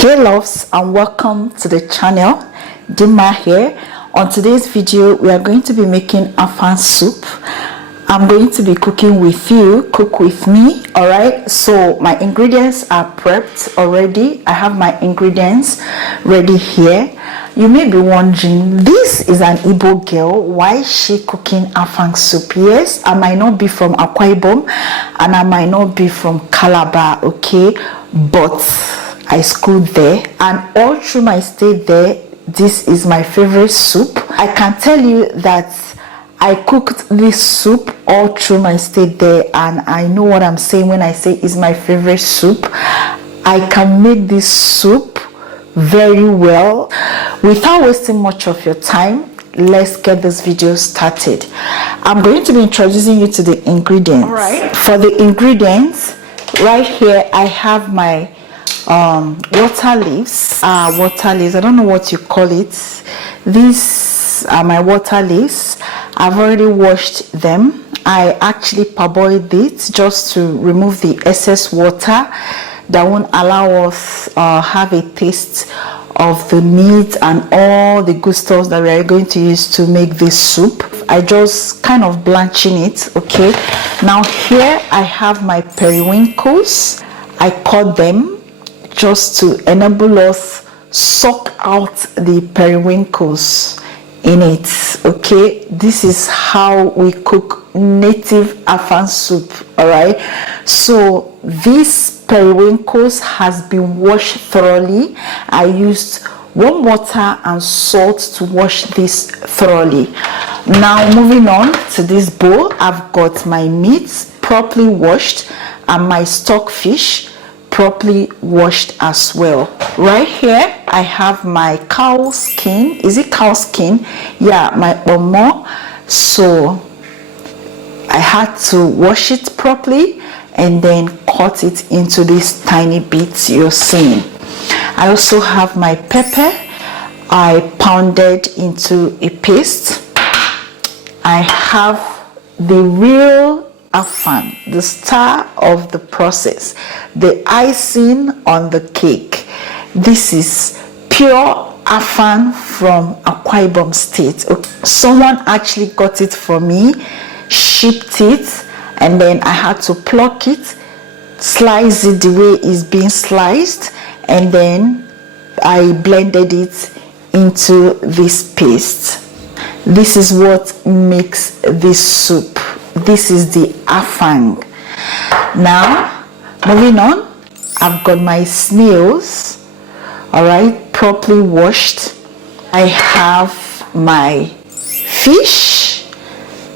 Hey loves, and welcome to the channel. Dinma here. On today's video we are going to be making Afang soup. I'm going to be cooking with you, cook with me. All right, so my ingredients are prepped already. I have my ingredients ready here. You may be wondering, this is an Igbo girl, why is she cooking Afang soup? Yes, I might not be from Akwa Ibom and I might not be from Calabar, okay, but I schooled there, and all through my stay there, this is my favorite soup. I can tell you that I cooked this soup all through my stay there, and I know what I'm saying when I say it's my favorite soup. I can make this soup very well. Without wasting much of your time, let's get this video started. I'm going to be introducing you to the ingredients. All right. For the ingredients, right here I have my water leaves. I don't know what you call it. These are my water leaves. I've already washed them. I actually parboiled it just to remove the excess water that won't allow us have a taste of the meat and all the good stuff that we are going to use to make this soup. I just kind of blanching it. Okay, now here I have my periwinkles. I cut them just to enable us suck out the periwinkles in it. Okay, this is how we cook native Afang soup. All right, so this periwinkles has been washed thoroughly. I used warm water and salt to wash this thoroughly. Now moving on to this bowl, I've got my meat properly washed and my stock fish properly washed as well. Right here I have my cow skin. Is it cow skin? Yeah, my omo. So I had to wash it properly and then cut it into these tiny bits you're seeing. I also have my pepper. I pounded into a paste. I have the real Afang, the star of the process, the icing on the cake. This is pure Afang from Akwa Ibom State. Okay. Someone actually got it for me, shipped it, and then I had to pluck it, slice it the way it's being sliced, and then I blended it into this paste. This is what makes this soup. This is the Afang. Now moving on, I've got my snails, all right, properly washed. I have my fish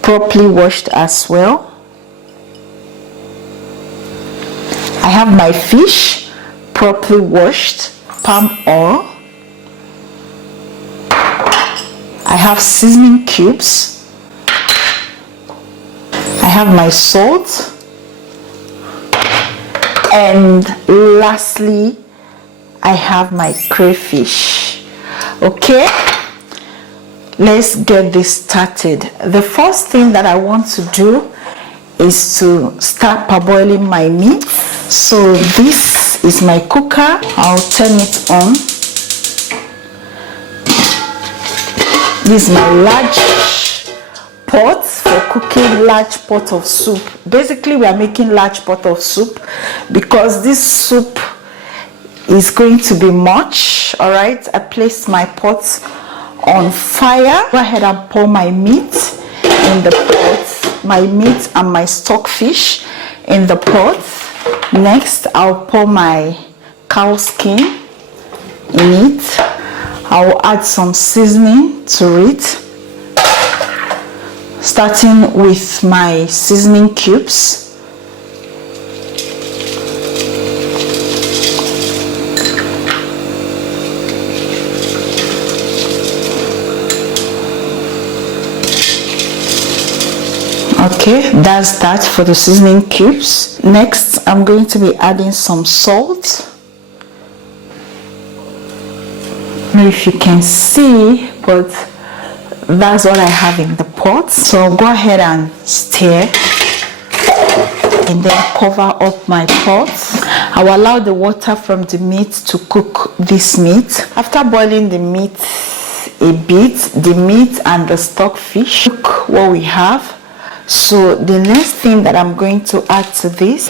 properly washed as well. I have my fish properly washed, palm oil. I have seasoning cubes. I have my salt, and lastly I have my crayfish. Okay, let's get this started. The first thing that I want to do is to start parboiling my meat. So this is my cooker. I'll turn it on. This is my large pot for cooking large pot of soup. Basically we are making large pot of soup because this soup is going to be much. All right, I placed my pot on fire. Go ahead and pour my meat in the pot, my meat and my stock fish in the pot. Next I'll pour my cow skin in it. I'll add some seasoning to it, starting with my seasoning cubes. Okay, that's that for the seasoning cubes. Next I'm going to be adding some salt. I don't know if you can see, but that's what I have in the pot. So I'll go ahead and stir and then cover up my pot. I'll allow the water from the meat to cook this meat. After boiling the meat a bit, the meat and the stockfish, cook what we have. So the next thing that I'm going to add to this,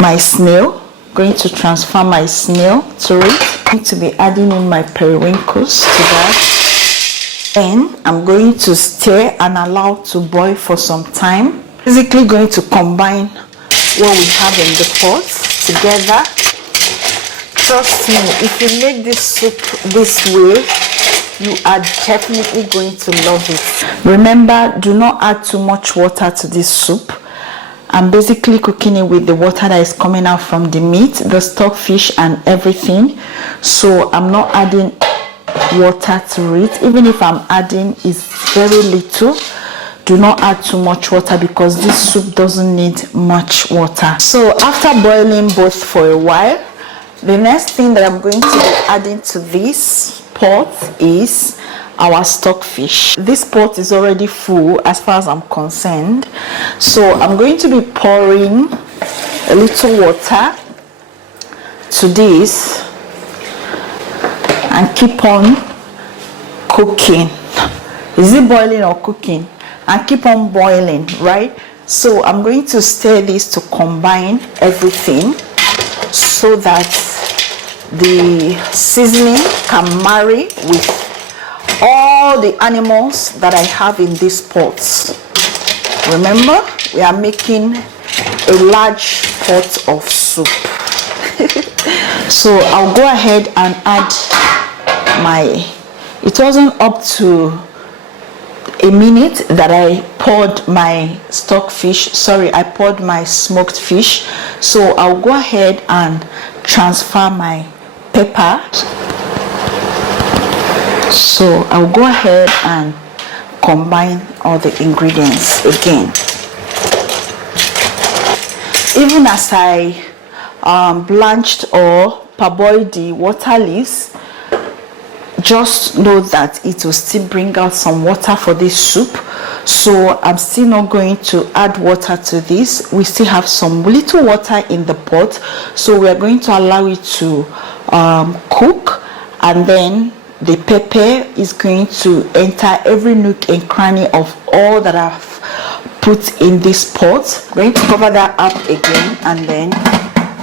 my snail, going to transfer my snail to it. I'm going to be adding in my periwinkles to that. Then I'm going to stir and allow to boil for some time. Basically going to combine what we have in the pot together. Trust me, if you make this soup this way, you are definitely going to love it. Remember, do not add too much water to this soup. I'm basically cooking it with the water that is coming out from the meat, the stockfish and everything. So I'm not adding water to it. Even if I'm adding, it's very little. Do not add too much water because this soup doesn't need much water. So after boiling both for a while, the next thing that I'm going to be adding to this pot is our stockfish. This pot is already full as far as I'm concerned, so I'm going to be pouring a little water to this and keep on cooking. Is it boiling or cooking? And keep on boiling, right? So I'm going to stir this to combine everything so that the seasoning can marry with all the animals that I have in this pot. Remember, we are making a large pot of soup. So I'll go ahead and add it wasn't up to a minute that I poured my stockfish, sorry, I poured my smoked fish. So I'll go ahead and transfer my pepper. So I'll go ahead and combine all the ingredients again. Even as I blanched or parboiled the water leaves, just know that it will still bring out some water for this soup. So I'm still not going to add water to this. We still have some little water in the pot, so we are going to allow it to cook, and then the pepper is going to enter every nook and cranny of all that I've put in this pot. I'm going to cover that up again and then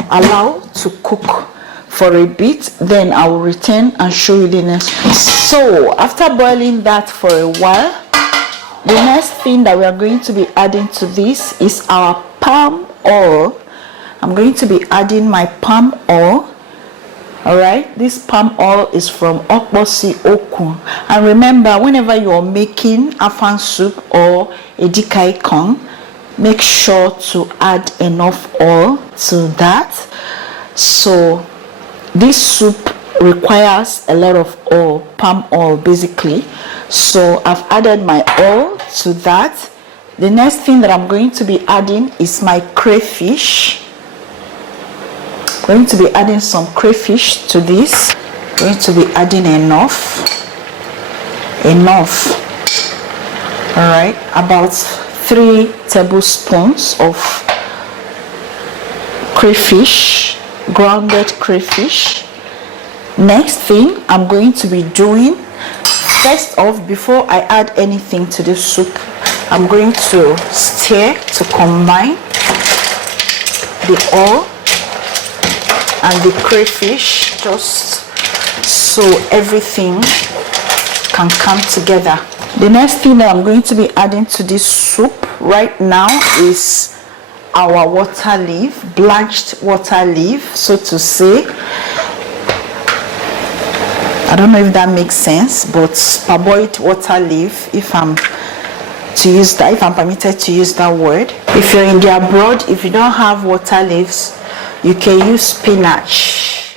allow to cook for a bit. Then I will return and show you the next. So after boiling that for a while, the next thing that we are going to be adding to this is our palm oil. I'm going to be adding my palm oil. All right, this palm oil is from Okbosi Okun. And remember, whenever you are making Afang soup or edikai kong, make sure to add enough oil to that. So this soup requires a lot of oil, palm oil basically. So I've added my oil to that. The next thing that I'm going to be adding is my crayfish. Going to be adding some crayfish to this. Going to be adding enough. All right, about 3 tablespoons of crayfish, grounded crayfish. Next thing I'm going to be doing, first off, before I add anything to the soup, I'm going to stir to combine the oil and the crayfish, just so everything can come together. The next thing that I'm going to be adding to this soup right now is our water leaf, blanched water leaf, so to say. I don't know if that makes sense, but parboiled water leaf, if I'm permitted to use that word. If you're in the abroad, if you don't have water leaves, you can use spinach.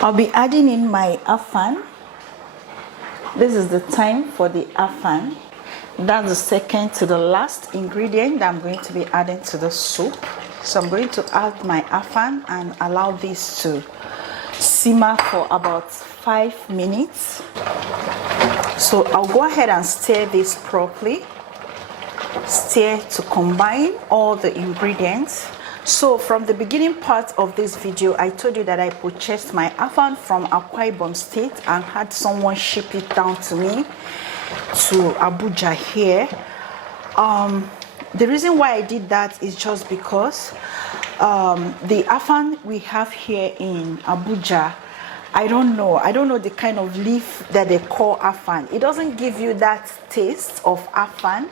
I'll be adding in my afang. This is the time for the afang. That's the second to the last ingredient that I'm going to be adding to the soup. So I'm going to add my afang and allow this to simmer for about 5 minutes. So I'll go ahead and stir this properly. Stir to combine all the ingredients So from the beginning part of this video, I told you that I purchased my Afang from Akwa Ibom State and had someone ship it down to me to Abuja here. The reason why I did that is just because the Afang we have here in Abuja, I don't know the kind of leaf that they call Afang. It doesn't give you that taste of Afang,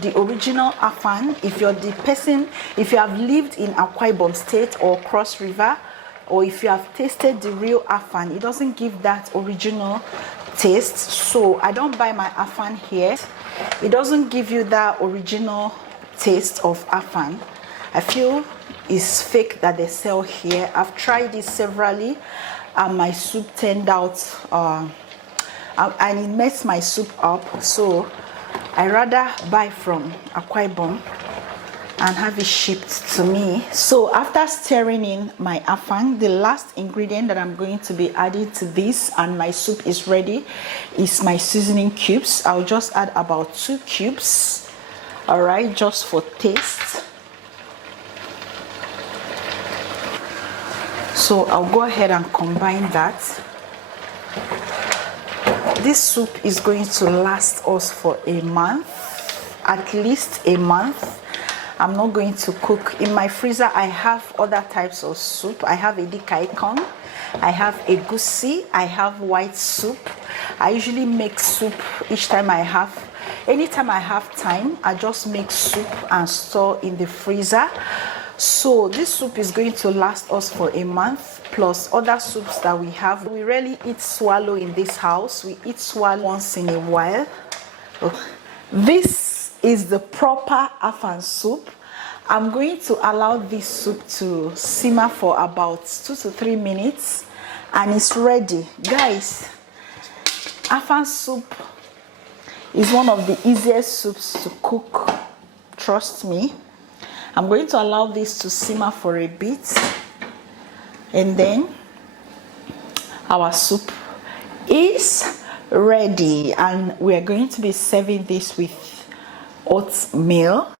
the original Afang. If you're the person, if you have lived in Akwa Ibom State or Cross River, or if you have tasted the real Afang, it doesn't give that original taste. So I don't buy my Afang here. It doesn't give you that original taste of Afang. I feel it's fake that they sell here. I've tried it severally and my soup turned out and it messed my soup up. So I rather buy from Akwa Ibom and have it shipped to me. So after stirring in my Afang, the last ingredient that I'm going to be adding to this and my soup is ready is my seasoning cubes. I'll just add about 2 cubes, all right, just for taste. So I'll go ahead and combine that. This soup is going to last us for a month, at least a month. I'm not going to cook. In my freezer, I have other types of soup. I have a dikaikong, I have a gusi, I have white soup. I usually make soup anytime I have time. I just make soup and store in the freezer. So this soup is going to last us for a month, plus other soups that we have. We rarely eat swallow in this house. We eat swallow once in a while. This is the proper Afang soup. I'm going to allow this soup to simmer for about 2 to 3 minutes and it's ready. Guys, Afang soup is one of the easiest soups to cook, trust me. I'm going to allow this to simmer for a bit and then our soup is ready and we are going to be serving this with oatmeal.